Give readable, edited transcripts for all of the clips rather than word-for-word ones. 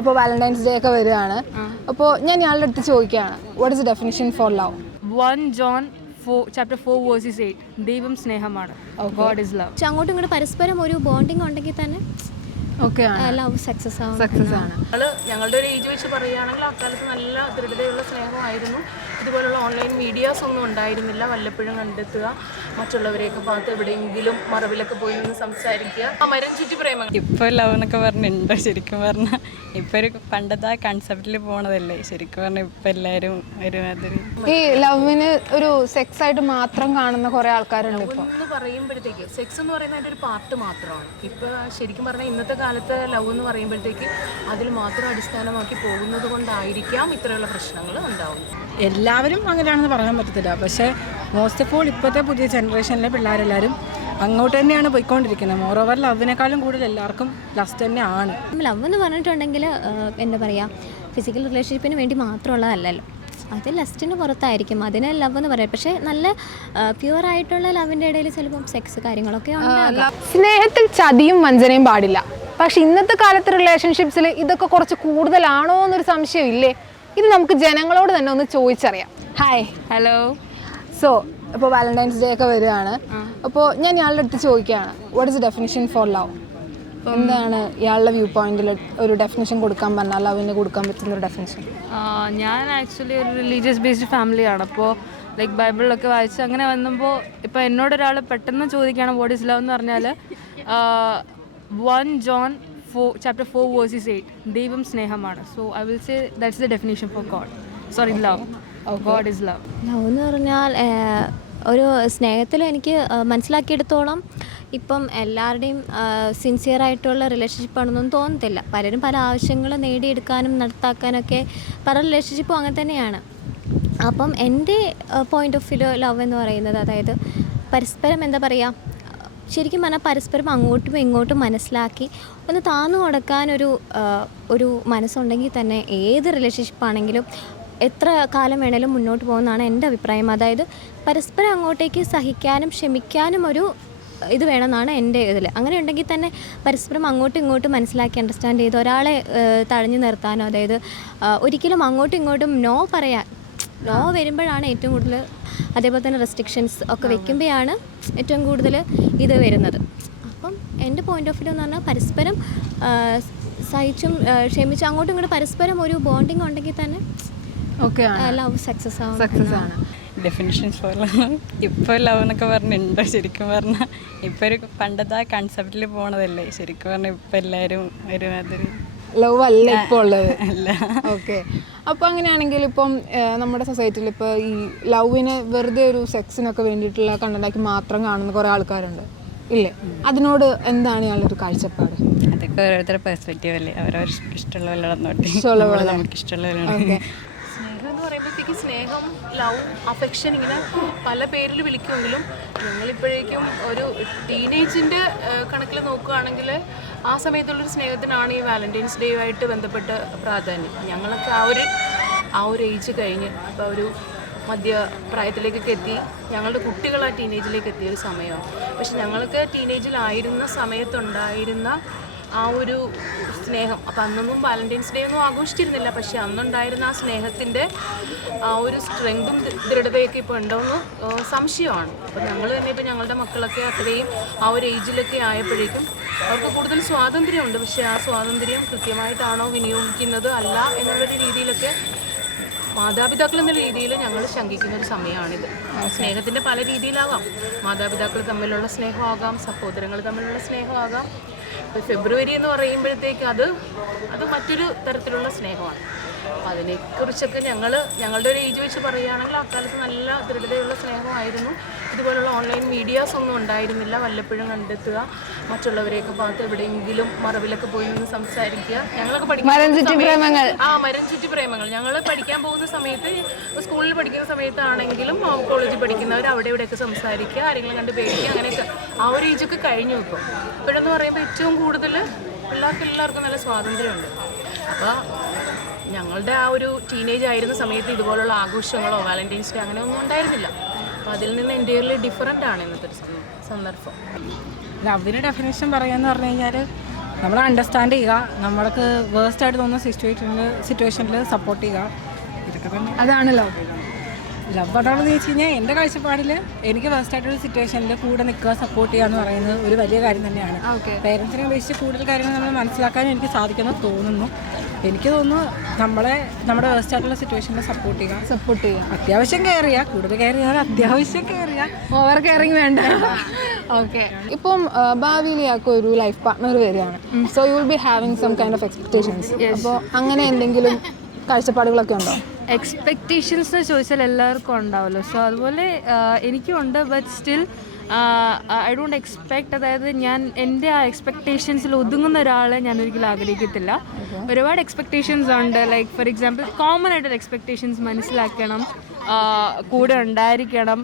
ഇപ്പോൾ Valentine's Day ഒക്കെ വരികയാണ്. അപ്പോൾ ഞാൻ ഇയാളുടെ അടുത്ത് ചോദിക്കുകയാണ്, what is definition for love? 1 John 4:4 ദൈവം സ്നേഹമാണ്. God is love. അങ്ങോട്ടും ഇങ്ങോട്ട് പരസ്പരം ഒരു ബോണ്ടിങ് ഉണ്ടെങ്കിൽ തന്നെ ലവ് സക്സസ് ആണ്. ഞങ്ങളുടെ ഒരു ഏജ് വെച്ച് പറയുകയാണെങ്കിൽ അക്കാലത്ത് നല്ല ദൃഢതയുള്ള സ്നേഹമായിരുന്നു. ഇതുപോലുള്ള ഓൺലൈൻ മീഡിയാസ് ഒന്നും ഉണ്ടായിരുന്നില്ല. വല്ലപ്പോഴും കണ്ടെത്തുക, മറ്റുള്ളവരെയൊക്കെ பார்த்து എവിടെയെങ്കിലും മറവിലൊക്കെ പോയി നിന്ന് സംസാരിക്കുക, മരം ചുറ്റി പ്രേമങ്ങൾ. ഇപ്പോൾ ലവ് എന്നൊക്കെ പറഞ്ഞിട്ടുണ്ടോ? ശരിക്കും പറഞ്ഞാൽ ഇപ്പോൾ ഒരു പണ്ടത്തെ ആ കൺസെപ്റ്റിൽ പോണതല്ലേ ശരിക്കും പറഞ്ഞാൽ. ഇപ്പം എല്ലാവരും ഒരുമാതിരി ഈ ലവിന് ഒരു സെക്സ് ആയിട്ട് മാത്രം കാണുന്ന കുറേ ആൾക്കാരുണ്ട്. ഇപ്പോൾ എന്ന് പറയുമ്പോഴത്തേക്ക് സെക്സ് എന്ന് പറയുന്നത് അതിൻ്റെ ഒരു പാർട്ട് മാത്രമാണ്. ഇപ്പോൾ ശരിക്കും പറഞ്ഞാൽ ഇന്നത്തെ കാലത്ത് ലവ് എന്ന് പറയുമ്പോഴത്തേക്ക് അതിൽ മാത്രം അടിസ്ഥാനമാക്കി പോകുന്നത് കൊണ്ടായിരിക്കാം ഇത്രയുള്ള പ്രശ്നങ്ങൾ ഉണ്ടാവുന്നത്. എല്ലാവരും അങ്ങനെയാണെന്ന് പറയാൻ പറ്റത്തില്ല. പക്ഷേ മോസ്റ്റ് ഓഫ് ഓൾ ഇപ്പോഴത്തെ പുതിയ ജനറേഷനിലെ പിള്ളേരെല്ലാവരും അങ്ങോട്ട് തന്നെയാണ് പോയിക്കൊണ്ടിരിക്കുന്നത്. മോറോവർ ലവിനേക്കാളും കൂടുതൽ എല്ലാവർക്കും ലസ്റ്റ് തന്നെയാണ്. ലവ് എന്ന് പറഞ്ഞിട്ടുണ്ടെങ്കിൽ എന്താ പറയുക, ഫിസിക്കൽ റിലേഷൻഷിപ്പിന് വേണ്ടി മാത്രമുള്ളതല്ലല്ലോ, അത് ലസ്റ്റിന് പുറത്തായിരിക്കും. അതിന് ലവ് എന്ന് പറയാം. പക്ഷേ നല്ല പ്യുവറായിട്ടുള്ള ലവിൻ്റെ ഇടയിൽ ചിലപ്പം സെക്സ് കാര്യങ്ങളൊക്കെ ഉണ്ടാകും. സ്നേഹത്തിൽ ചതിയും വഞ്ചനയും പാടില്ല. പക്ഷെ ഇന്നത്തെ കാലത്തെ റിലേഷൻഷിപ്സിൽ ഇതൊക്കെ കുറച്ച് കൂടുതലാണോ എന്നൊരു സംശയം ഇല്ലേ? ഇത് നമുക്ക് ജനങ്ങളോട് തന്നെ ഒന്ന് ചോദിച്ചറിയാം. Hi, hello. സോ ഇപ്പോൾ വാലന്റൈൻസ് ഡേ ഒക്കെ വരികയാണ്. അപ്പോൾ ഞാൻ ഇയാളുടെ അടുത്ത് ചോദിക്കുകയാണ്, what is definition for love? എന്താണ് ഇയാളുടെ വ്യൂ പോയിന്റിൽ ഒരു ഡെഫിനിഷൻ കൊടുക്കാൻ പറഞ്ഞാൽ ലവിന് കൊടുക്കാൻ പറ്റുന്ന ഒരു ഡെഫിനിഷൻ? ഞാൻ ആക്ച്വലി ഒരു റിലീജിയസ് ബേസ്ഡ് ഫാമിലിയാണ്. അപ്പോൾ ലൈക്ക് ബൈബിളിലൊക്കെ വായിച്ച് അങ്ങനെ വന്നപ്പോൾ ഇപ്പോൾ എന്നോടൊരാൾ പെട്ടെന്ന് ചോദിക്കുകയാണ് വാട്ട് ഇസ് ലവ് എന്ന് പറഞ്ഞാൽ 1 John 4:8 ദൈവം സ്നേഹമാണ്. So I will say that's the definition for God. Sorry, love. God is love. Love എന്ന് പറഞ്ഞാൽ ഒരു സ്നേഹത്തിൽ എനിക്ക് മനസ്സിലാക്കിയെടുത്തോളം ഇപ്പം എല്ലാവരുടെയും സിൻസിയറായിട്ടുള്ള റിലേഷൻഷിപ്പാണെന്നൊന്നും തോന്നത്തില്ല. പലരും പല ആവശ്യങ്ങൾ നേടിയെടുക്കാനും നടത്താക്കാനൊക്കെ പല റിലേഷൻഷിപ്പും അങ്ങനെ തന്നെയാണ്. അപ്പം എൻ്റെ പോയിൻ്റ് ഓഫ് വ്യൂ ലവ് എന്ന് പറയുന്നത്, അതായത് പരസ്പരം എന്താ പറയുക, ശരിക്കും പറഞ്ഞാൽ പരസ്പരം അങ്ങോട്ടും ഇങ്ങോട്ടും മനസ്സിലാക്കി ഒന്ന് താന്നു കൊടുക്കാനൊരു ഒരു മനസ്സുണ്ടെങ്കിൽ തന്നെ ഏത് റിലേഷൻഷിപ്പാണെങ്കിലും എത്ര കാലം വേണേലും മുന്നോട്ട് പോകുന്നതാണ് എൻ്റെ അഭിപ്രായം. അതായത് പരസ്പരം അങ്ങോട്ടേക്ക് സഹിക്കാനും ക്ഷമിക്കാനും ഒരു ഇത് വേണമെന്നാണ് എൻ്റെ ഇതിൽ. അങ്ങനെ ഉണ്ടെങ്കിൽ തന്നെ പരസ്പരം അങ്ങോട്ടും ഇങ്ങോട്ടും മനസ്സിലാക്കി അണ്ടർസ്റ്റാൻഡ് ചെയ്ത് ഒരാളെ തടഞ്ഞു നിർത്താനോ, അതായത് ഒരിക്കലും അങ്ങോട്ടും ഇങ്ങോട്ടും നോ വരുമ്പോഴാണ് ഏറ്റവും കൂടുതൽ, അതേപോലെ തന്നെ റെസ്ട്രിക്ഷൻസ് ഒക്കെ വെക്കുമ്പോഴാണ് ഏറ്റവും കൂടുതൽ ഇത് വരുന്നത്. അപ്പം എൻ്റെ പോയിൻ്റ് ഓഫ് വ്യൂ എന്ന് പറഞ്ഞാൽ പരസ്പരം സഹിച്ചും ക്ഷമിച്ചും അങ്ങോട്ടും ഇങ്ങോട്ടും പരസ്പരം ഒരു ബോണ്ടിങ് ഉണ്ടെങ്കിൽ തന്നെ ലവ് സക്സസ് ആണ്. ഡെഫിനിഷൻസ് ഫോർ ലവ് ഇപ്പോൾ ലവ് എന്നൊക്കെ പറഞ്ഞിട്ടുണ്ടോ? ശരിക്കും പറഞ്ഞാൽ ഇപ്പോൾ ഒരു പണ്ടത്തെ ആ കൺസെപ്റ്റിൽ പോണതല്ലേ ശരിക്കും പറഞ്ഞാൽ. ഇപ്പം എല്ലാവരും ഒരുമാതിരി ലവ് അല്ല ഇപ്പോൾ ഉള്ളത്. അല്ല. ഓക്കെ. അപ്പോൾ അങ്ങനെയാണെങ്കിൽ ഇപ്പം നമ്മുടെ സൊസൈറ്റിയിൽ ഇപ്പോൾ ഈ ലവിന് വെറുതെ ഒരു സെക്സിനൊക്കെ വേണ്ടിയിട്ടുള്ള കണ്ടന്റാക്കി മാത്രം കാണുന്ന കുറേ ആൾക്കാരുണ്ട് ഇല്ലേ? അതിനോട് എന്താണ് ഇയാളൊരു കാഴ്ചപ്പാട്? അതൊക്കെ ഓരോരുത്തരുടെ പെർസ്പെക്റ്റീവ് അല്ലേ, അവരവർ ഇഷ്ടമുള്ള നമുക്ക് ഇഷ്ടമുള്ള. സ്നേഹം എന്ന് പറയുമ്പോഴത്തേക്ക് സ്നേഹം, ലവ്, അഫെക്ഷൻ ഇങ്ങനെ പല പേരിൽ വിളിക്കുമെങ്കിലും ഞങ്ങളിപ്പോഴേക്കും ഒരു ടീനേജിൻ്റെ കണക്കിൽ നോക്കുകയാണെങ്കിൽ ആ സമയത്തുള്ളൊരു സ്നേഹത്തിനാണ് ഈ വാലന്റൈൻസ് ഡേയുമായിട്ട് ബന്ധപ്പെട്ട് പ്രാധാന്യം. ഞങ്ങളൊക്കെ ആ ഒരു ഏജ് കഴിഞ്ഞ് ഇപ്പോൾ ഒരു മധ്യപ്രായത്തിലേക്കൊക്കെ എത്തി, ഞങ്ങളുടെ കുട്ടികൾ ആ ടീനേജിലേക്ക് എത്തിയ ഒരു സമയമാണ്. പക്ഷെ ഞങ്ങൾക്ക് ടീനേജിലായിരുന്ന സമയത്തുണ്ടായിരുന്ന ആ ഒരു സ്നേഹം, അപ്പം അന്നൊന്നും വാലന്റൈൻസ് ഡേ ഒന്നും ആഘോഷിച്ചിരുന്നില്ല, പക്ഷെ അന്നുണ്ടായിരുന്ന ആ സ്നേഹത്തിൻ്റെ ആ ഒരു സ്ട്രെങ്തും ദൃഢതയൊക്കെ ഇപ്പോൾ ഉണ്ടോയെന്ന് സംശയമാണ്. അപ്പോൾ ഞങ്ങൾ തന്നെ ഇപ്പോൾ ഞങ്ങളുടെ മക്കളൊക്കെ അത്രയും ആ ഒരു ഏജിലൊക്കെ ആയപ്പോഴേക്കും അവർക്ക് കൂടുതൽ സ്വാതന്ത്ര്യമുണ്ട്. പക്ഷേ ആ സ്വാതന്ത്ര്യം കൃത്യമായിട്ടാണോ വിനിയോഗിക്കുന്നത് അല്ല എന്നുള്ളൊരു രീതിയിലൊക്കെ മാതാപിതാക്കൾ എന്ന രീതിയിൽ ഞങ്ങൾ ശങ്കിക്കുന്ന ഒരു സമയമാണിത്. സ്നേഹത്തിൻ്റെ പല രീതിയിലാകാം. മാതാപിതാക്കൾ തമ്മിലുള്ള സ്നേഹമാകാം, സഹോദരങ്ങൾ തമ്മിലുള്ള സ്നേഹമാകാം. ഫെബ്രുവരി എന്ന് പറയുമ്പോഴത്തേക്ക് അത് മറ്റൊരു തരത്തിലുള്ള സ്നേഹമാണ്. അപ്പോൾ അതിനെക്കുറിച്ചൊക്കെ ഞങ്ങളുടെ ഒരു ഏജ് വെച്ച് പറയുകയാണെങ്കിൽ അക്കാലത്ത് നല്ല ദൃഢതയുള്ള സ്നേഹമായിരുന്നു. ഇതുപോലുള്ള ഓൺലൈൻ മീഡിയാസ് ഒന്നും ഉണ്ടായിരുന്നില്ല. വല്ലപ്പോഴും കണ്ടെത്തുക, മറ്റുള്ളവരെയൊക്കെ பார்த்து എവിടെയെങ്കിലും മറവിലൊക്കെ പോയി നിന്ന് സംസാരിക്കുക. ഞങ്ങളൊക്കെ മരം ചുറ്റി പ്രേമങ്ങൾ ഞങ്ങൾ പഠിക്കാൻ പോകുന്ന സമയത്ത്, സ്കൂളിൽ പഠിക്കുന്ന സമയത്താണെങ്കിലും കോളേജിൽ പഠിക്കുന്നവർ അവിടെ ഇവിടെയൊക്കെ സംസാരിക്കുക, ആരെങ്കിലും കണ്ട് പേടിക്കുക, അങ്ങനെയൊക്കെ ആ ഒരു ഏജൊക്കെ കഴിഞ്ഞു. ഇപ്പോഴെന്ന് പറയുമ്പോൾ ഏറ്റവും കൂടുതൽ എല്ലാവർക്കും നല്ല സ്വാതന്ത്ര്യമുണ്ട്. അപ്പോൾ ഞങ്ങളുടെ ആ ഒരു ടീനേജ് ആയിരുന്ന സമയത്ത് ഇതുപോലുള്ള ആഘോഷങ്ങളോ വാലന്റൈൻസ് ഡേ അങ്ങനെ ഒന്നും ഉണ്ടായിരുന്നില്ല. അപ്പോൾ അതിൽ നിന്ന് എൻ്റയർലി ഡിഫറൻ്റ് ആണ് ഇന്നത്തെ ഒരു സന്ദർഭം. ലവിന് ഡെഫിനേഷൻ പറയാമെന്ന് പറഞ്ഞു കഴിഞ്ഞാൽ നമ്മൾ അണ്ടർസ്റ്റാൻഡ് ചെയ്യുക, നമ്മൾക്ക് വേഴ്സ്റ്റ് ആയിട്ട് തോന്നുന്ന സിറ്റുവേഷനിൽ സപ്പോർട്ട് ചെയ്യുക, ഇതൊക്കെ തന്നെ അതാണ് ലവ്. ലവ് അതാണെന്ന് ചോദിച്ചു കഴിഞ്ഞാൽ എൻ്റെ കാഴ്ചപ്പാടിൽ എനിക്ക് വേഴ്സ്റ്റ് ആയിട്ടൊരു സിറ്റുവേഷനിൽ കൂടെ നിൽക്കുക, സപ്പോർട്ട് ചെയ്യുക എന്ന് പറയുന്നത് ഒരു വലിയ കാര്യം തന്നെയാണ്. പേരൻസിനെ അപേക്ഷിച്ച് കൂടുതൽ കാര്യങ്ങൾ നമ്മൾ മനസ്സിലാക്കാൻ എനിക്ക് സാധിക്കുമെന്ന് തോന്നുന്നു. എനിക്ക് തോന്നുന്നു നമ്മുടെ വേഴ്സ്റ്റ് ആയിട്ടുള്ള സിറ്റുവേഷനിൽ സപ്പോർട്ട് ചെയ്യുക, അത്യാവശ്യം കെയർ ചെയ്യുക, കൂടുതൽ കെയർ ചെയ്യാതെ അത്യാവശ്യം കെയർ ചെയ്യുക, ഓവർ കെയറിങ് വേണ്ട. ഓക്കെ. ഇപ്പം ഭാവിയിൽ ഇയാൾക്ക് ഒരു ലൈഫ് പാർട്ട്ണർ വരികയാണ്. So you will be having some kind of expectations. അപ്പോൾ അങ്ങനെ എന്തെങ്കിലും കാഴ്ചപ്പാടുകളൊക്കെ ഉണ്ടോ? എക്സ്പെക്റ്റേഷൻസ് എന്ന് ചോദിച്ചാൽ എല്ലാവർക്കും ഉണ്ടാവുമല്ലോ. സോ അതുപോലെ എനിക്കും ഉണ്ട്. But still I don't expect, അതായത് ഞാൻ എൻ്റെ ആ എക്സ്പെക്റ്റേഷൻസിൽ ഒതുങ്ങുന്ന ഒരാളെ ഞാൻ ഒരിക്കലും ആഗ്രഹിക്കത്തില്ല. ഒരുപാട് എക്സ്പെക്റ്റേഷൻസ് ഉണ്ട്. ലൈക്ക് ഫോർ എക്സാമ്പിൾ കോമൺ ആയിട്ടൊരു എക്സ്പെക്റ്റേഷൻസ് മനസ്സിലാക്കണം, കൂടെ ഉണ്ടായിരിക്കണം,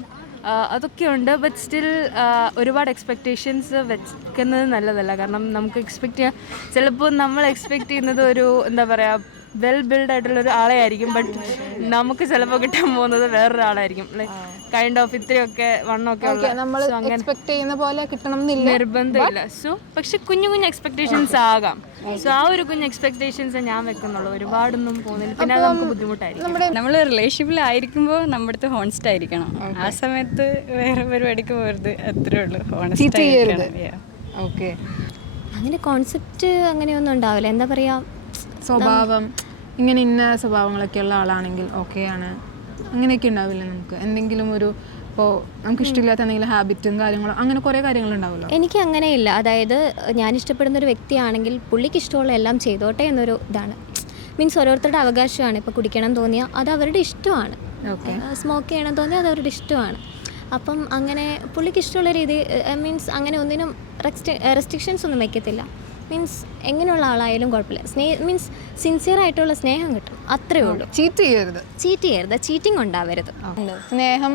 അതൊക്കെയുണ്ട്. ബട്ട് സ്റ്റിൽ ഒരുപാട് എക്സ്പെക്റ്റേഷൻസ് വെക്കുന്നത് നല്ലതല്ല. കാരണം നമുക്ക് എക്സ്പെക്റ്റ് ചെയ്യാൻ ചിലപ്പോൾ നമ്മൾ എക്സ്പെക്റ്റ് ചെയ്യുന്നത് ഒരു എന്താ പറയുക വെൽ ബിൽഡ് ആയിട്ടുള്ളൊരു ആളെ ആയിരിക്കും. ബട്ട് നമുക്ക് ചിലപ്പോൾ കിട്ടാൻ പോകുന്നത് വേറൊരാളായിരിക്കും. ലൈക്ക് കൈൻഡ് ഓഫ് ഇത്രയൊക്കെ വണ്ണമൊക്കെ നമ്മൾ എക്സ്പെക്ട് ചെയ്യുന്ന പോലെ കിട്ടണം എന്നില്ല, നിർബന്ധമില്ല. സോ പക്ഷെ കുഞ്ഞു എക്സ്പെക്റ്റേഷൻസ് ആകാം. സോ ആ ഒരു കുഞ്ഞു എക്സ്പെക്റ്റേഷൻസ് ഞാൻ വെക്കുന്നുള്ളൂ, ഒരുപാടൊന്നും പോകുന്നില്ല. പിന്നെ അത് നമുക്ക് ബുദ്ധിമുട്ടായിരിക്കും. നമ്മൾ റിലേഷൻഷിപ്പിലായിരിക്കുമ്പോൾ നമ്മുടെ അടുത്ത് ഹോൺസ്റ്റ് ആയിരിക്കണം. ആ സമയത്ത് വേറെ പരിപാടിക്ക് പോകരുത്, അത്രേ ഉള്ളൂ. ഹോൺസ്റ്റ് ആയിരിക്കണം. ഓക്കെ. അങ്ങനെ കോൺസെപ്റ്റ് അങ്ങനെയൊന്നും ഉണ്ടാവില്ല. എന്താ പറയുക, സ്വഭാവം ഇങ്ങനെ ഇന്ന സ്വഭാവങ്ങളൊക്കെ ഉള്ള ആളാണെങ്കിൽ ഓക്കെ ആണ്, അങ്ങനെയൊക്കെ ഉണ്ടാവില്ല നമുക്ക് എന്തെങ്കിലും ഒരു, ഇപ്പോൾ നമുക്ക് ഇഷ്ടമില്ലാത്ത എന്തെങ്കിലും ഹാബിറ്റും കാര്യങ്ങളും അങ്ങനെ കുറേ കാര്യങ്ങളുണ്ടാവുമല്ലോ. എനിക്ക് അങ്ങനെയില്ല. അതായത് ഞാൻ ഇഷ്ടപ്പെടുന്ന ഒരു വ്യക്തിയാണെങ്കിൽ പുള്ളിക്ക് ഇഷ്ടമുള്ള എല്ലാം ചെയ്തോട്ടെ എന്നൊരു ഇതാണ്. മീൻസ് ഓരോരുത്തരുടെ അവകാശമാണ്. ഇപ്പോൾ കുടിക്കണം തോന്നിയാൽ അത് അവരുടെ ഇഷ്ടമാണ്, സ്മോക്ക് ചെയ്യണം തോന്നിയാൽ അത് അവരുടെ ഇഷ്ടമാണ്. അപ്പം അങ്ങനെ പുള്ളിക്ക് ഇഷ്ടമുള്ള രീതി, മീൻസ് അങ്ങനെ ഒന്നിനും റെസ്ട്രിക്ഷൻസ് ഒന്നും വയ്ക്കത്തില്ല. മീൻസ് എങ്ങനെയുള്ള ആളായാലും കുഴപ്പമില്ല. മീൻസ് സിൻസിയർ ആയിട്ടുള്ള സ്നേഹം കിട്ടും, അത്രയേ ഉള്ളൂ. ചീറ്റ് ചെയ്യരുത്, ചീറ്റിംഗ് ഉണ്ടാവരുത്. സ്നേഹം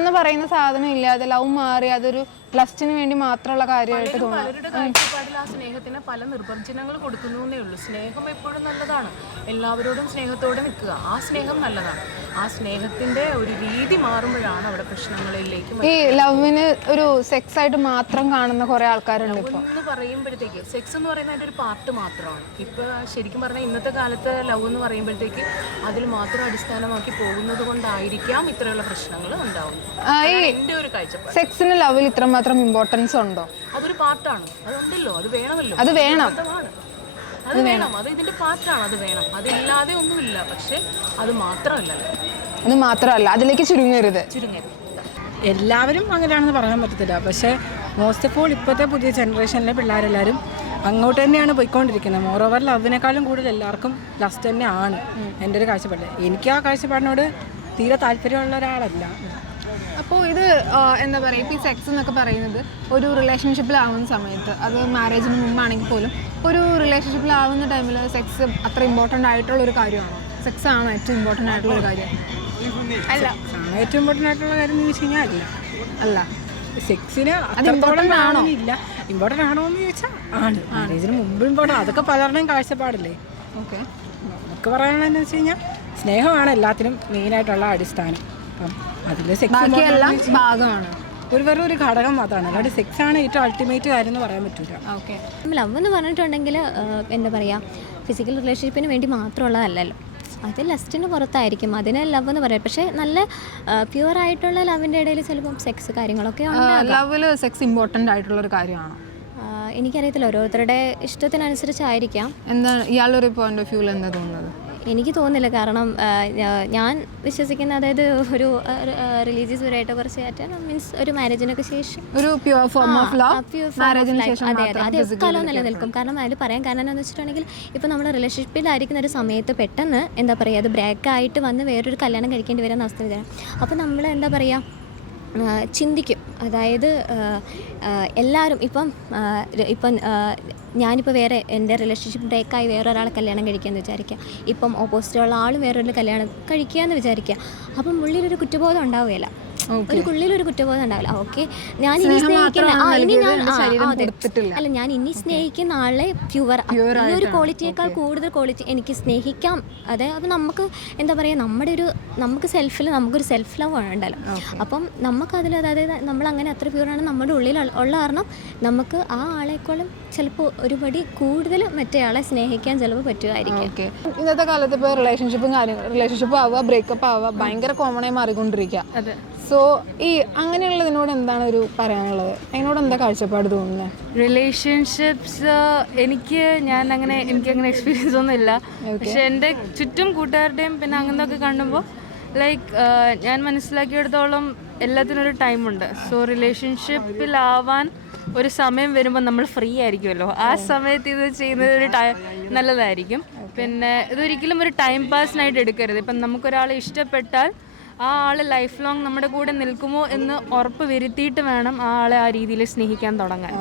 എന്ന് പറയുന്ന സാധനം ഇല്ലാതെ ലവ് മാറി അതൊരു ലസ്റ്റിന് വേണ്ടി മാത്രമുള്ള കാര്യമായിട്ട് തോന്നുന്നു. പലരുടെ കാഴ്ചപ്പാടിൽ ആ സ്നേഹത്തിന് പല നിർവചനങ്ങൾ കൊടുക്കുന്നേ ഉള്ളൂ. സ്നേഹം എപ്പോഴും നല്ലതാണ്, എല്ലാവരോടും സ്നേഹത്തോടെ നിൽക്കുക, ആ സ്നേഹം നല്ലതാണ്. ആ സ്നേഹത്തിന്റെ ഒരു രീതി മാറുമ്പോഴാണ് അവിടെ പ്രശ്നങ്ങളിലേക്ക്. ഈ ലവിന് ഒരു സെക്സ് ആയിട്ട് മാത്രം കാണുന്ന കുറെ ആൾക്കാരുണ്ട്. ഇപ്പോൾ എന്ന് പറയുമ്പോഴത്തേക്ക് സെക്സ് എന്ന് പറയുന്നത് അതിൻ്റെ ഒരു പാർട്ട് മാത്രമാണ്. ഇപ്പൊ ശരിക്കും പറഞ്ഞാൽ ഇന്നത്തെ കാലത്ത് ലവ് എന്ന് പറയുമ്പോഴത്തേക്ക് അതിൽ മാത്രം അടിസ്ഥാനമാക്കി പോകുന്നത് കൊണ്ടായിരിക്കാം ഇത്രയുള്ള പ്രശ്നങ്ങൾ ഉണ്ടാവുന്നത്. എന്റെ ഒരു കാഴ്ചപ്പാട്. സെക്സിന് ലവിൽ ഇത്രമാത്രം ഇമ്പോർട്ടൻസ് ഉണ്ടോ? അതൊരു പാർട്ടാണ്, അതുണ്ടല്ലോ, അത് വേണമല്ലോ, അത് വേണം, അത് ഇതിന്റെ പാർട്ടാണ്, അത് വേണം, അതില്ലാതെ ഒന്നുമില്ല. പക്ഷെ അത് മാത്രമല്ല, അതിലേക്ക് ചുരുങ്ങരുത്. എല്ലാവരും അങ്ങനെയാണെന്ന് പറയാൻ പറ്റത്തില്ല. പക്ഷേ മോസ്റ്റ് ഓഫ് ഓൾ ഇപ്പോഴത്തെ പുതിയ ജനറേഷനിലെ പിള്ളേരെല്ലാവരും അങ്ങോട്ട് തന്നെയാണ് പോയിക്കൊണ്ടിരിക്കുന്നത്. മോറോവർ ലവിനേക്കാളും കൂടുതൽ എല്ലാവർക്കും ലസ്റ്റ് തന്നെയാണ് എൻ്റെ ഒരു കാഴ്ചപ്പാട്. എനിക്ക് ആ കാഴ്ചപ്പാടിനോട് തീരെ താല്പര്യമുള്ള ഒരാളല്ല. അപ്പോൾ ഇത് എന്താ പറയുക, ഇപ്പോൾ ഈ സെക്സ് എന്നൊക്കെ പറയുന്നത് ഒരു റിലേഷൻഷിപ്പിലാവുന്ന സമയത്ത്, അത് മാരേജിന് മുമ്പാണെങ്കിൽ പോലും ഒരു റിലേഷൻഷിപ്പിലാവുന്ന ടൈമിൽ സെക്സ് അത്ര ഇമ്പോർട്ടൻ്റ് ആയിട്ടുള്ളൊരു കാര്യമാണോ? സെക്സ് ആണോ ഏറ്റവും ഇമ്പോർട്ടൻ്റ് ആയിട്ടുള്ളൊരു കാര്യം? അല്ല, ഏറ്റവും ഇമ്പോർട്ടൻ്റ് ആയിട്ടുള്ള കാര്യം എന്ന് വെച്ച് കഴിഞ്ഞാൽ അല്ല. സെക്സിന് ഇമ്പോർട്ടൻ്റ് ആണോ? ഇല്ല. ഇമ്പോർട്ടൻ്റ് ആണോ എന്ന് ചോദിച്ചാൽ ആണ്. മാരേജിന് മുമ്പ് ഇമ്പോർട്ടൻ്റ്, അതൊക്കെ പലരുടെയും കാഴ്ചപ്പാടില്ലേ. ഓക്കെ. നമുക്ക് പറയാനുള്ളതെന്ന് വെച്ച് കഴിഞ്ഞാൽ സ്നേഹമാണ് എല്ലാത്തിനും മെയിനായിട്ടുള്ള അടിസ്ഥാനം. അപ്പം അതിൽ സെക്സ് ഭാഗമാണ്, വെറും ഒരു ഘടകം മാത്രമാണ്. അല്ലാണ്ട് സെക്സ് ആണ് ഏറ്റവും അൾട്ടിമേറ്റ് കാര്യം എന്ന് പറയാൻ പറ്റില്ല. ഓക്കെ. ലവ് എന്ന് പറഞ്ഞിട്ടുണ്ടെങ്കിൽ എന്താ പറയുക, ഫിസിക്കൽ റിലേഷൻഷിപ്പിന് വേണ്ടി മാത്രമുള്ളതല്ലല്ലോ, അത് ലസ്റ്റിന് പുറത്തായിരിക്കും. അതിന് ലവ് എന്ന് പറയാം. പക്ഷേ നല്ല പ്യുവറായിട്ടുള്ള ലവിൻ്റെ ഇടയിൽ ചിലപ്പം സെക്സ് കാര്യങ്ങളൊക്കെ ഉണ്ട്. ലവിൽ സെക്സ് ഇമ്പോർട്ടൻ്റ് ആയിട്ടുള്ളൊരു കാര്യമാണോ? എനിക്കറിയത്തില്ല, ഓരോരുത്തരുടെ ഇഷ്ടത്തിനനുസരിച്ചായിരിക്കാം. എന്താണ് ഇയാളൊരു പോയിന്റ് ഓഫ് വ്യൂവിൽ എന്താ തോന്നുന്നത്? എനിക്ക് തോന്നുന്നില്ല. കാരണം ഞാൻ വിശ്വസിക്കുന്ന, അതായത് ഒരു റിലീജിയസ് പരമായിട്ട് കുറച്ച് മീൻസ് ഒരു മാരേജിനൊക്കെ ശേഷം ഒരു പ്യുവർ ഫോം ഓഫ് ലവ് മാരേജിന് ശേഷം അത് എക്കാലവും നിലനിൽക്കും. കാരണം അതിൽ പറയാൻ കാരണം എന്താണെന്ന് വെച്ചിട്ടുണ്ടെങ്കിൽ, ഇപ്പോൾ നമ്മൾ റിലേഷൻഷിപ്പിലായിരിക്കുന്ന ഒരു സമയത്ത് പെട്ടെന്ന് എന്താ പറയുക, അത് ബ്രേക്കായിട്ട് വന്ന് വേറൊരു കല്യാണം കഴിക്കേണ്ടി വരുന്ന അവസ്ഥ വരാം. അപ്പോൾ നമ്മൾ എന്താ പറയുക, ചിന്തിക്കും. അതായത് എല്ലാവരും ഇപ്പം ഞാനിപ്പോൾ വേറെ എൻ്റെ റിലേഷൻഷിപ്പ് ബ്രേക്കായി വേറൊരാളെ കല്യാണം കഴിക്കുകയെന്ന് വിചാരിക്കുക. ഇപ്പം ഓപ്പോസിറ്റുള്ള ആൾ വേറൊരു കല്യാണം കഴിക്കുക എന്ന് വിചാരിക്കുക. അപ്പം ഉള്ളിലൊരു കുറ്റബോധം ഉണ്ടാവുകയില്ല. ഒരു ഉള്ളിലൊരു കുറ്റബോധം ഉണ്ടാവില്ല. ഓക്കെ, ഞാൻ ഇനി സ്നേഹിക്കുന്ന അല്ല ഞാൻ ഇനി സ്നേഹിക്കുന്ന ആളെ പ്യുവർ, ഈ ഒരു ക്വാളിറ്റിയേക്കാൾ കൂടുതൽ ക്വാളിറ്റി എനിക്ക് സ്നേഹിക്കാം. അതായത് നമുക്ക് എന്താ പറയുക, നമുക്ക് സെൽഫിൽ നമുക്കൊരു സെൽഫ് ലവ് ഉണ്ടല്ലോ. അപ്പം നമുക്കതിൽ, അതായത് നമ്മളങ്ങനെ അത്ര പ്യുവറാണ് നമ്മുടെ ഉള്ളിൽ ഉള്ള കാരണം നമുക്ക് ആ ആളെക്കാളും ചിലപ്പോൾ ഒരുപടി കൂടുതൽ മറ്റേ ആളെ സ്നേഹിക്കാൻ ചിലപ്പോൾ പറ്റുമായിരിക്കും. ഇന്നത്തെ കാലത്ത് ഇപ്പോൾ റിലേഷൻഷിപ്പ് ആവുക, ബ്രേക്കപ്പ് ആവുക ഭയങ്കര കോമൺ ആയി മാറിക്കൊണ്ടിരിക്കുക. സോ ഈ അങ്ങനെയുള്ളതിനോട് എന്താണ് ഒരു പറയാനുള്ളത്? അതിനോട് എന്താ കാഴ്ചപ്പാട് തോന്നുന്നത്? റിലേഷൻഷിപ്സ് എനിക്കങ്ങനെ എക്സ്പീരിയൻസ് ഒന്നും ഇല്ല. പക്ഷെ എൻ്റെ ചുറ്റും കൂട്ടുകാരുടെയും പിന്നെ അങ്ങനത്തെ കാണുമ്പോൾ ഞാൻ മനസ്സിലാക്കിയെടുത്തോളം എല്ലാത്തിനും ഒരു ടൈമുണ്ട്. സോ റിലേഷൻഷിപ്പിലാവാൻ ഒരു സമയം വരുമ്പോൾ നമ്മൾ ഫ്രീ ആയിരിക്കുമല്ലോ, ആ സമയത്ത് ഇത് ചെയ്യുന്നത് ഒരു നല്ലതായിരിക്കും. പിന്നെ ഇതൊരിക്കലും ഒരു ടൈം പാസിനായിട്ട് എടുക്കരുത്. ഇപ്പം നമുക്കൊരാളെ ഇഷ്ടപ്പെട്ടാൽ ആ ആൾ ലൈഫ് ലോങ് നമ്മുടെ കൂടെ നിൽക്കുമോ എന്ന് ഉറപ്പ് വരുത്തിയിട്ട് വേണം ആ ആളെ ആ രീതിയിൽ സ്നേഹിക്കാൻ തുടങ്ങാൻ.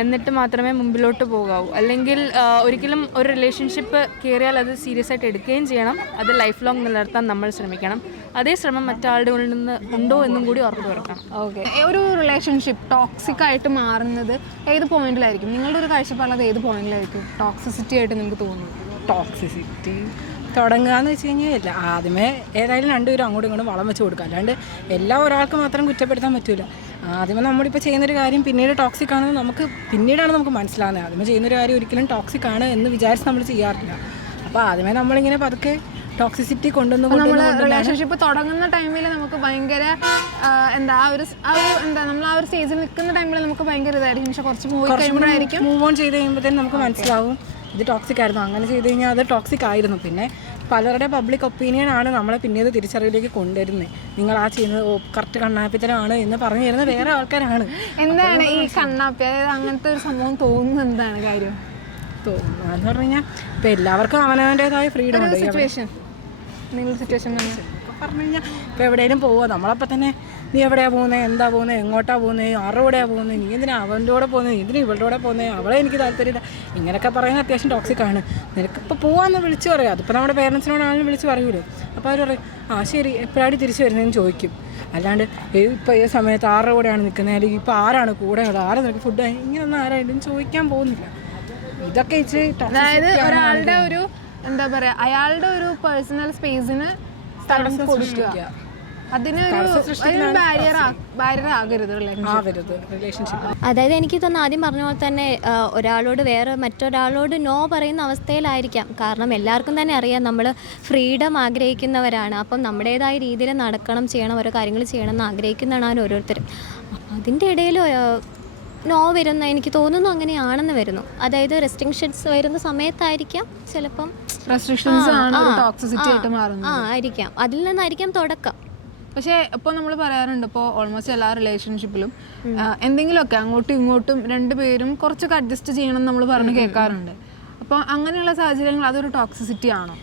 എന്നിട്ട് മാത്രമേ മുമ്പിലോട്ട് പോകാവൂ. അല്ലെങ്കിൽ ഒരിക്കലും ഒരു റിലേഷൻഷിപ്പ് കയറിയാൽ അത് സീരിയസ് ആയിട്ട് എടുക്കുകയും ചെയ്യണം. അത് ലൈഫ് ലോങ് നിലനിർത്താൻ നമ്മൾ ശ്രമിക്കണം. അതേ ശ്രമം മറ്റാളുടെ ഉള്ളിൽ നിന്ന് ഉണ്ടോ എന്നും കൂടി ഉറപ്പ് വരുത്തണം. ഓക്കെ, ഒരു റിലേഷൻഷിപ്പ് ടോക്സിക് ആയിട്ട് മാറുന്നത് ഏത് പോയിന്റിലായിരിക്കും? നിങ്ങളുടെ ഒരു കാഴ്ചപ്പാട് ഏത് പോയിന്റിലായിരിക്കും ടോക്സിസിറ്റി ആയിട്ട് നിങ്ങൾക്ക് തോന്നുന്നു? ടോക്സിസിറ്റി തുടങ്ങുക എന്ന് വെച്ച് കഴിഞ്ഞാൽ ആദ്യമേ ഏതായാലും രണ്ടുപേരും അങ്ങോട്ടും ഇങ്ങോട്ടും വളം വെച്ച് കൊടുക്കുക. അല്ലാണ്ട് ഒരാൾക്ക് മാത്രം കുറ്റപ്പെടുത്താൻ പറ്റില്ല. ആദ്യമേ നമ്മളിപ്പോൾ ചെയ്യുന്നൊരു കാര്യം പിന്നീട് ടോക്സിക് ആണെന്ന് പിന്നീടാണ് നമുക്ക് മനസ്സിലാകുന്നത്. ആദ്യമേ ചെയ്യുന്നൊരു കാര്യം ഒരിക്കലും ടോക്സിക് ആണ് എന്ന് വിചാരിച്ച് നമ്മൾ ചെയ്യാറില്ല. അപ്പോൾ ആദ്യമേ നമ്മളിങ്ങനെ പതുക്കെ ടോക്സിസിറ്റി റിലേഷൻഷിപ്പ് തുടങ്ങുന്ന ടൈമിൽ നമുക്ക് ഭയങ്കര നമ്മൾ ആ ഒരു സ്റ്റേജിൽ നിൽക്കുന്ന ടൈമിൽ നമുക്ക് ഭയങ്കര ഇതായിരിക്കും. പക്ഷെ കുറച്ച് മൂവ് ഓൺ ചെയ്ത് കഴിയുമ്പോഴത്തേനും നമുക്ക് മനസ്സിലാവും ഇത് ടോക്സിക് ആയിരുന്നു. അങ്ങനെ ചെയ്ത് കഴിഞ്ഞാൽ അത് ടോക്സിക് ആയിരുന്നു. പിന്നെ പലരുടെ പബ്ലിക് ഒപ്പീനിയൻ ആണ് നമ്മളെ പിന്നീട് തിരിച്ചറിവിലേക്ക് കൊണ്ടുവരുന്നത്. നിങ്ങൾ ആ ചെയ്യുന്നത് കറക്റ്റ് കണ്ണാപ്പിത്തരമാണ് എന്ന് പറഞ്ഞു തരുന്ന വേറെ ആൾക്കാരാണ്. എന്താണ് ഈ കണ്ണാപ്പി, അതായത് അങ്ങനത്തെ ഒരു സംഭവം തോന്നുന്നത് എന്താണ് കാര്യം? തോന്നുന്നതെന്ന് പറഞ്ഞു കഴിഞ്ഞാൽ ഇപ്പം എല്ലാവർക്കും അവനവൻ്റെതായ ഫ്രീഡം ഉണ്ട്. സിറ്റുവേഷൻ പറഞ്ഞു കഴിഞ്ഞാൽ ഇപ്പോൾ എവിടെയെങ്കിലും പോവുക, നമ്മളപ്പോൾ തന്നെ നീ എവിടെയാണ് പോകുന്നത്, എന്താ പോകുന്നത്, എങ്ങോട്ടാണ് പോകുന്നത്, ആരുടെ കൂടെയാണ് പോകുന്നത്, നീ എന്തിനാ അവൻ്റെ കൂടെ പോകുന്നത്, നീ എന്തിനാ ഇവളുടെ കൂടെ പോകുന്നത്, അവളെ എനിക്ക് താല്പര്യമില്ല, ഇങ്ങനെയൊക്കെ പറയുന്നത് അത്യാവശ്യം ടോക്സിക്കാണ്. നിനക്കിപ്പോൾ പോകാമെന്ന് വിളിച്ച് പറയാം. അതിപ്പോൾ നമ്മുടെ പേരൻസിനോടാണെങ്കിലും വിളിച്ച് പറയൂലേ. അപ്പോൾ അവർ പറയും ശരി എപ്പോഴാണ് തിരിച്ച് വരുന്നതെന്ന് ചോദിക്കും. അല്ലാണ്ട് ഇപ്പോൾ ഈ സമയത്ത് ആരുടെ കൂടെയാണ് നിൽക്കുന്നത്, അല്ലെങ്കിൽ ഇപ്പോൾ ആരാണ് കൂടെ ഉള്ളത്, ആരെ നിനക്ക് ഫുഡ് ഇങ്ങനെയൊന്നും ആരായാലും ചോദിക്കാൻ പോകുന്നില്ല. ഇതൊക്കെ ഇച്ചിരി അതായത് ഒരാളുടെ ഒരു എന്താ പറയുക, അയാളുടെ ഒരു പേഴ്സണൽ സ്പേസിന് സ്ഥലം കൊടുക്കുക, അതായത് എനിക്ക് തോന്നുന്നു ആദ്യം പറഞ്ഞ പോലെ തന്നെ ഒരാളോട് മറ്റൊരാളോട് നോ പറയുന്ന അവസ്ഥയിലായിരിക്കാം. കാരണം എല്ലാവർക്കും തന്നെ അറിയാം നമ്മൾ ഫ്രീഡം ആഗ്രഹിക്കുന്നവരാണ്. അപ്പം നമ്മുടേതായ രീതിയിൽ നടക്കണം, ചെയ്യണം, ഓരോ കാര്യങ്ങൾ ചെയ്യണം എന്ന് ആഗ്രഹിക്കുന്നതാണ് ഓരോരുത്തരും. അപ്പം അതിൻ്റെ ഇടയിൽ നോ വരുന്ന എനിക്ക് തോന്നുന്നു അങ്ങനെയാണെന്ന് വരുന്നു. അതായത് റെസ്ട്രിക്ഷൻസ് വരുന്ന സമയത്തായിരിക്കാം ചിലപ്പം ആയിരിക്കാം, അതിൽ നിന്നായിരിക്കാം തുടക്കം. പക്ഷേ ഇപ്പോൾ നമ്മൾ പറയാറുണ്ട്, ഇപ്പോൾ ഓൾമോസ്റ്റ് എല്ലാ റിലേഷൻഷിപ്പിലും എന്തെങ്കിലുമൊക്കെ അങ്ങോട്ടും ഇങ്ങോട്ടും രണ്ടുപേരും കുറച്ചൊക്കെ അഡ്ജസ്റ്റ് ചെയ്യണം നമ്മൾ പറഞ്ഞ് കേൾക്കാറുണ്ട്. അപ്പോൾ അങ്ങനെയുള്ള സാഹചര്യങ്ങൾ അതൊരു ടോക്സിസിറ്റി ആണോ?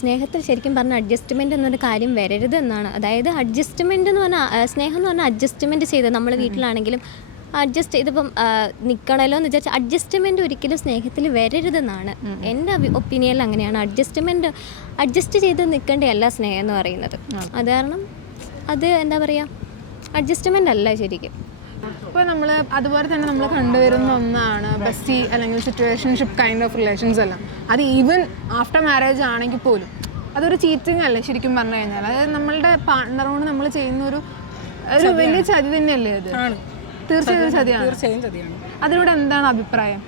സ്നേഹത്തിൽ ശരിക്കും പറഞ്ഞാൽ അഡ്ജസ്റ്റ്മെൻ്റ് എന്നൊരു കാര്യം വരരുത് എന്നാണ്. അതായത് അഡ്ജസ്റ്റ്മെൻ്റ് എന്ന് പറഞ്ഞാൽ സ്നേഹം എന്ന് പറഞ്ഞാൽ അഡ്ജസ്റ്റ്മെൻറ്റ് ചെയ്ത് നമ്മൾ വീട്ടിലാണെങ്കിലും അഡ്ജസ്റ്റ് ഇതിപ്പം നിൽക്കണമല്ലോ എന്ന് വിചാരിച്ചാൽ അഡ്ജസ്റ്റ്മെൻറ്റ് ഒരിക്കലും സ്നേഹത്തിൽ വരരുതെന്നാണ് എൻ്റെ ഒപ്പീനിയനിൽ. അങ്ങനെയാണ് അഡ്ജസ്റ്റ് ചെയ്ത് നിൽക്കേണ്ടതല്ല സ്നേഹം എന്ന് പറയുന്നത്. അത് കാരണം അത് എന്താ പറയുക, അഡ്ജസ്റ്റ്മെൻ്റ് അല്ല ശരിക്കും. ഇപ്പോൾ നമ്മൾ അതുപോലെ തന്നെ നമ്മൾ കണ്ടുവരുന്ന ഒന്നാണ് ബെസ്റ്റി അല്ലെങ്കിൽ സിറ്റുവേഷൻഷിപ്പ് കൈൻഡ് ഓഫ് റിലേഷൻസ് എല്ലാം. അത് ഈവൻ ആഫ്റ്റർ മാരേജ് ആണെങ്കിൽ പോലും അതൊരു ചീറ്റിംഗ് അല്ലേ ശരിക്കും പറഞ്ഞു കഴിഞ്ഞാൽ? അതായത് നമ്മളുടെ പാർട്ട്ണറോട് നമ്മൾ ചെയ്യുന്ന ഒരു വലിയ ചതി തന്നെയല്ലേ അത്? തീർച്ചയായും ചതിയാണ്. അതിനോട് എന്താണ് അഭിപ്രായം?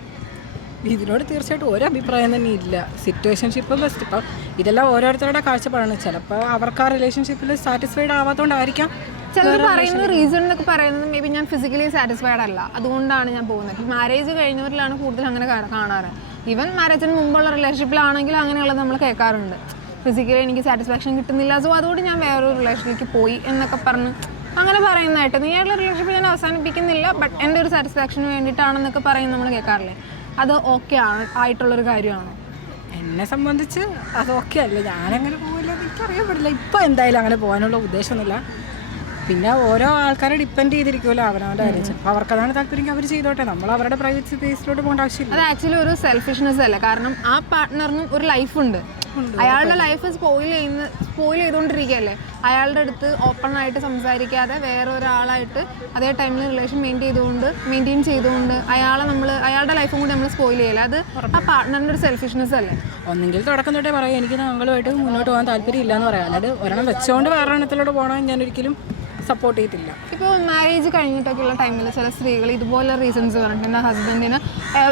ഇതിനോട് തീർച്ചയായിട്ടും ഒരു അഭിപ്രായം തന്നെ ഇല്ല. സിറ്റുവേഷൻഷിപ്പ് ബെസ്റ്റ്, ഇപ്പം ഇതെല്ലാം ഓരോരുത്തരുടെ കാഴ്ചപ്പാടാണ്. ചിലപ്പോൾ അവർക്ക് ആ റിലേഷൻഷിപ്പിൽ സാറ്റിസ്ഫൈഡ് ആവാത്തതുകൊണ്ടായിരിക്കാം ചിലർ പറയുന്ന റീസൺ എന്നൊക്കെ പറയുന്നത് മേ ബി ഞാൻ ഫിസിക്കലി സാറ്റിസ്ഫൈഡ് അല്ല, അതുകൊണ്ടാണ് ഞാൻ പോകുന്നത്. മാരേജ് കഴിഞ്ഞവരിലാണ് കൂടുതൽ അങ്ങനെ കാണാറ്. ഈവൻ മാരേജിന് മുമ്പുള്ള റിലേഷൻഷിപ്പിലാണെങ്കിൽ അങ്ങനെയുള്ളത് നമ്മൾ കേൾക്കാറുണ്ട്. ഫിസിക്കലി എനിക്ക് സാറ്റിസ്ഫാക്ഷൻ കിട്ടുന്നില്ല, സോ അതുകൊണ്ട് ഞാൻ വേറൊരു റിലേഷനിലേക്ക് പോയി എന്നൊക്കെ പറഞ്ഞ് അങ്ങനെ പറയുന്നതായിട്ട്. നീയായിട്ടുള്ള റിലേഷൻഷിപ്പ് ഞാൻ അവസാനിപ്പിക്കുന്നില്ല, ബട്ട് എൻ്റെ ഒരു സാറ്റിസ്ഫാക്ഷന് വേണ്ടിയിട്ടാണെന്നൊക്കെ പറയുന്നത് നമ്മൾ കേൾക്കാറില്ലേ? അത് ഓക്കെ ആയിട്ടുള്ളൊരു കാര്യമാണോ? എന്നെ സംബന്ധിച്ച് അത് ഓക്കെ അല്ല. ഞാനങ്ങനെ പോകില്ല, എനിക്കറിയാൻ പറ്റില്ല. ഇപ്പോൾ എന്തായാലും അങ്ങനെ പോകാനുള്ള ഉദ്ദേശമൊന്നുമില്ല. പിന്നെ ഓരോ ആൾക്കാരെ ഡിപ്പെൻഡ് ചെയ്തിരിക്കുമല്ലോ അവനവൻ്റെ കാര്യം. ചിലപ്പോൾ അവർക്കതാണ് താല്പര്യം, അവർ ചെയ്തോട്ടെ. നമ്മൾ അവരുടെ പ്രൈവറ്റ് സ്പേസിലോട്ട് പോകേണ്ട ആവശ്യമില്ല. അത് ആക്ച്വലി ഒരു സെൽഫിഷ്നെസ് അല്ല. കാരണം ആ പാർട്ട്ണറിനും ഒരു ലൈഫുണ്ട്. അയാളുടെ ലൈഫ് സ്പോയിൽ ചെയ്തുകൊണ്ടിരിക്കുകയല്ലേ. അയാളുടെ അടുത്ത് ഓപ്പൺ ആയിട്ട് സംസാരിക്കാതെ വേറെ ഒരാളായിട്ട് അതേ ടൈമിൽ റിലേഷൻ മെയിൻറ്റെയിൻ ചെയ്തുകൊണ്ട് അയാളുടെ ലൈഫും കൂടി നമ്മൾ സ്പോയിൽ ചെയ്യല്ലേ. അത് ആ പാർട്ട്ണറിൻ്റെ ഒരു സെൽഫിഷ്നെസ് അല്ലേ. ഒന്നെങ്കിൽ തുടക്കം തൊട്ടേ പറയാം എനിക്ക് താങ്കളുമായിട്ട് മുന്നോട്ട് പോകാൻ താല്പര്യം ഇല്ല എന്ന് പറയാം. അല്ലാതെ ഒരെണ്ണം വെച്ചുകൊണ്ട് വേറെ എണ്ണത്തിലോട്ട് പോകണം ഞാൻ ഒരിക്കലും സപ്പോർട്ട് ചെയ്തിട്ടില്ല. ഇപ്പോൾ മാരേജ് കഴിഞ്ഞിട്ടൊക്കെയുള്ള ടൈമിൽ ചില സ്ത്രീകൾ ഇതുപോലെ റീസൺസ് പറഞ്ഞിട്ട് എൻ്റെ ഹസ്ബൻഡിന്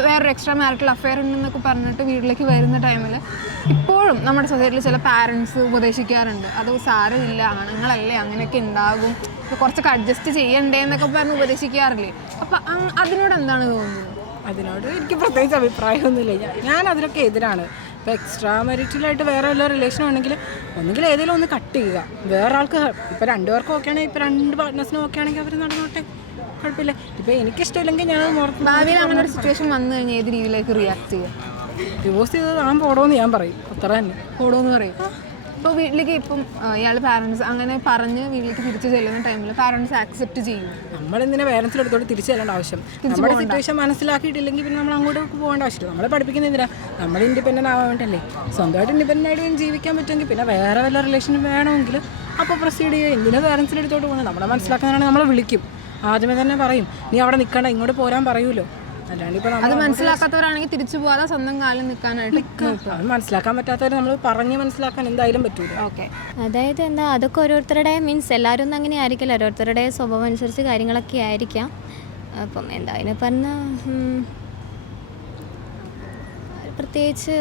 വേറൊരു എക്സ്ട്രാ മാരിറ്റൽ അഫെയർ ഉണ്ടെന്നൊക്കെ പറഞ്ഞിട്ട് വീട്ടിലേക്ക് വരുന്ന ടൈമിൽ ഇപ്പോഴും നമ്മുടെ സൊസൈറ്റിയിൽ ചില പാരൻസ് ഉപദേശിക്കാറുണ്ട്, അത് സാരമില്ല, ആണുങ്ങളല്ലേ, അങ്ങനെയൊക്കെ ഉണ്ടാകും, ഇപ്പോൾ കുറച്ചൊക്കെ അഡ്ജസ്റ്റ് ചെയ്യണ്ടേ എന്നൊക്കെ പറഞ്ഞ് ഉപദേശിക്കാറില്ലേ. അപ്പം അതിനോട് എന്താണ് തോന്നുന്നത്? അതിനോട് എനിക്ക് പ്രത്യേകിച്ച് അഭിപ്രായമൊന്നുമില്ല. ഞാൻ അതിനൊക്കെ എതിരാണ്. ഇപ്പോൾ എക്സ്ട്രാ മെറിറ്റലായിട്ട് വേറെ വല്ല റിലേഷൻ ഉണ്ടെങ്കിൽ ഒന്നുകിൽ ഏതെങ്കിലും ഒന്ന് കട്ട് ചെയ്യുക. വേറെ ആൾക്ക് ഇപ്പോൾ രണ്ടുപേർക്കും ഓക്കെ ആണെങ്കിൽ, ഇപ്പോൾ 2 പാർട്ട്നേഴ്സിനും ഓക്കെ ആണെങ്കിൽ അവർ നടന്നോട്ടെ, കുഴപ്പമില്ല. ഇപ്പോൾ എനിക്കിഷ്ടമില്ലെങ്കിൽ ഞാൻ ഭാവിയിൽ അങ്ങനെ ഒരു സിറ്റുവേഷൻ വന്നു കഴിഞ്ഞാൽ ഏത് രീതിയിലേക്ക് റിയാക്ട് ചെയ്യുക? ഡിവോഴ്സ് ചെയ്ത് ഞാൻ പോടോന്ന് ഞാൻ പറയും, അത്ര തന്നെ. പോടോന്ന് പറയും. ഇപ്പോൾ വീട്ടിലേക്ക് ഇപ്പം ഇയാൾ പാരൻസ് അങ്ങനെ പറഞ്ഞ് വീട്ടിലേക്ക് തിരിച്ചു ചെല്ലുന്ന ടൈമിൽ പാരൻസ് ആക്സെപ്റ്റ് ചെയ്യും. നമ്മളെന്തിനാ പേരൻസിലെടുത്തോട്ട് തിരിച്ചു ചെല്ലേണ്ട ആവശ്യം? നമ്മുടെ സിറ്റുവേഷൻ മനസ്സിലാക്കിയിട്ടില്ലെങ്കിൽ പിന്നെ നമ്മൾ അങ്ങോട്ട് പോകേണ്ട ആവശ്യമില്ല. നമ്മളെ പഠിപ്പിക്കുന്ന എന്തിനാ? നമ്മൾ ഇൻഡിപെൻഡൻ്റ് ആവാൻ വേണ്ടല്ലേ. സ്വന്തമായിട്ട് ഇൻഡിപെൻഡൻ്റ് ആയിട്ട് ജീവിക്കാൻ പറ്റുമെങ്കിൽ പിന്നെ വേറെ വല്ല റിലേഷനും വേണമെങ്കിൽ അപ്പോൾ പ്രൊസീഡ് ചെയ്യുക. എന്തിനാ പേരൻസിലെടുത്തോട്ട് പോകുന്നത്? നമ്മളെ മനസ്സിലാക്കുന്നതാണെങ്കിൽ നമ്മളെ വിളിക്കും, ആദ്യമേ തന്നെ പറയും നീ അവിടെ നിൽക്കണ്ട, ഇങ്ങോട്ട് പോരാൻ പറയൂലോ. അല്ലാണ്ട് ഇപ്പോൾ അത് മനസ്സിലാക്കാത്തവരാണെങ്കിൽ തിരിച്ചു പോകാതെ സ്വന്തം കാലം നിൽക്കാനായിട്ട് അത് മനസ്സിലാക്കാൻ പറ്റാത്തവർ നമ്മൾ പറഞ്ഞ് മനസ്സിലാക്കാൻ എന്തായാലും പറ്റൂല. ഓക്കെ. അതായത് എന്താ, അതൊക്കെ ഓരോരുത്തരുടെ മീൻസ് എല്ലാവരും ഒന്നും അങ്ങനെ ആയിരിക്കില്ല, ഓരോരുത്തരുടെ സ്വഭാവം അനുസരിച്ച് കാര്യങ്ങളൊക്കെ ആയിരിക്കാം. അപ്പം എന്തായാലും പറഞ്ഞ പ്രത്യേകിച്ച്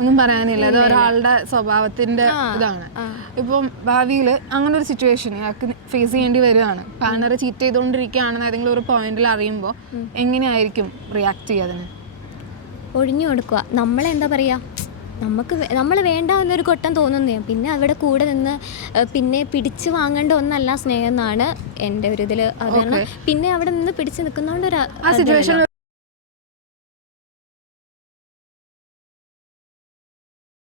ഒന്നും പറയാനില്ല, അത് ഒരാളുടെ സ്വഭാവത്തിന്റെ ഇതാണ്. ഇപ്പം ഭാവിയിൽ അങ്ങനെ ഒരു സിറ്റുവേഷൻ ഇയാൾക്ക് ഫേസ് ചെയ്യേണ്ടി വരികയാണ്, പാർട്ണർ ചീറ്റ് ചെയ്തുകൊണ്ടിരിക്കുകയാണെന്ന് ഏതെങ്കിലും ഒരു പോയിന്റിൽ അറിയുമ്പോൾ എങ്ങനെയായിരിക്കും റിയാക്ട് ചെയ്യുക? അതിന് ഒഴിഞ്ഞു കൊടുക്കുക. നമ്മളെന്താ പറയുക, നമ്മൾ വേണ്ട എന്നൊരു കൊട്ടം തോന്നുന്നേ, പിന്നെ അവിടെ കൂടെ നിന്ന് പിന്നെ പിടിച്ചു വാങ്ങേണ്ട ഒന്നല്ല സ്നേഹം എന്നാണ് എൻ്റെ ഒരു ഇതിൽ. അത് കാരണം പിന്നെ അവിടെ നിന്ന് പിടിച്ചു നിൽക്കുന്നതുകൊണ്ട് ആ സിറ്റുവേഷൻ